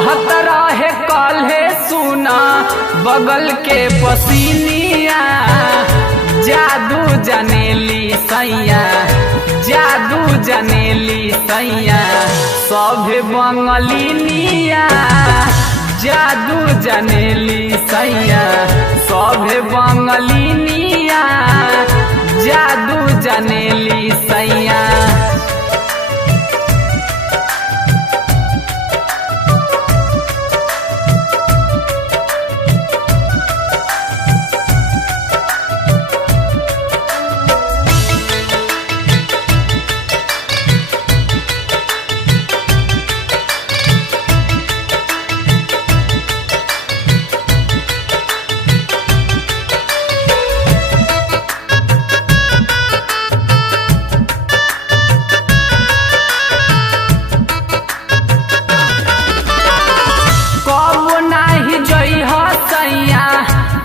कहत रहे कल्हे सुना बगल के पसीनिया, जादू जनेली सैया, जादू जनेली सैया, सभे बंगलिनिया, जादू जनेली सैया, सभे बंगलिनिया, जादू जनेली सैया।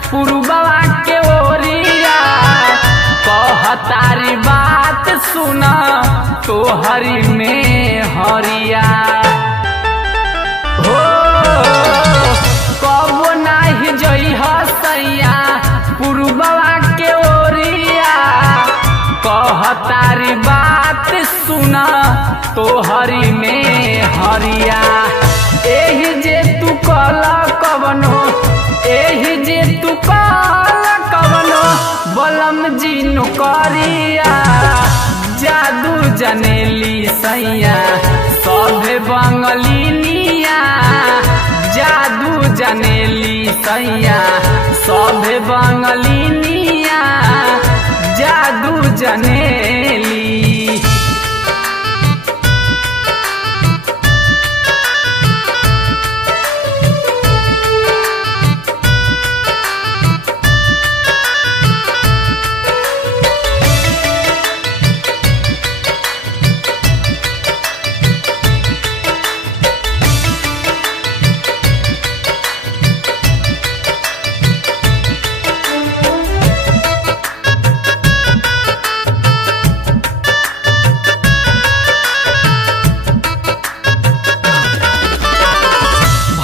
पुरबवा के ओरिया कहतारी बात सुना तोहरी में हरिया हो, कबो नाही जइह सैया पुरबवा के ओरिया कहतारी बात सुना तोहरी में हरिया। एही जे तू कल कवनो, एही जे तू कल कवनो बलम जी नौकरिया, जादू जनेली सैया, सभे बंगलिनिया, जादू जनेली सैया, सभे बंगलिनिया, जादू जनेली।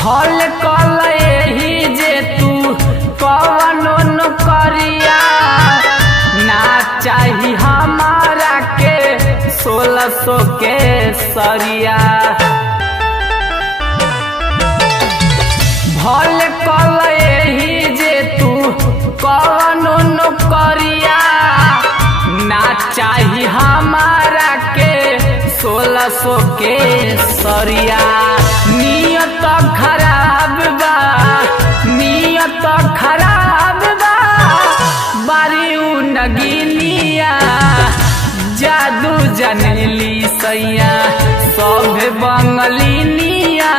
भल कल एही जे तू कवनो नौकरिया, ना चाही हमारा के 1600 के सरिया। भल कल एही जे तू कवनो नौकरिया, ना चाही हमारा के 1600 के सरिया। नियत खराब बा, नियत खराब बा, बारी उ नगिनिया, जादू जनेली सैया, सभे बंगलिनिया,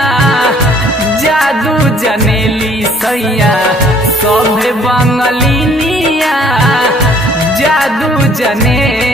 जादू जनेली सैया, सभे बंगलिनिया, जादू जने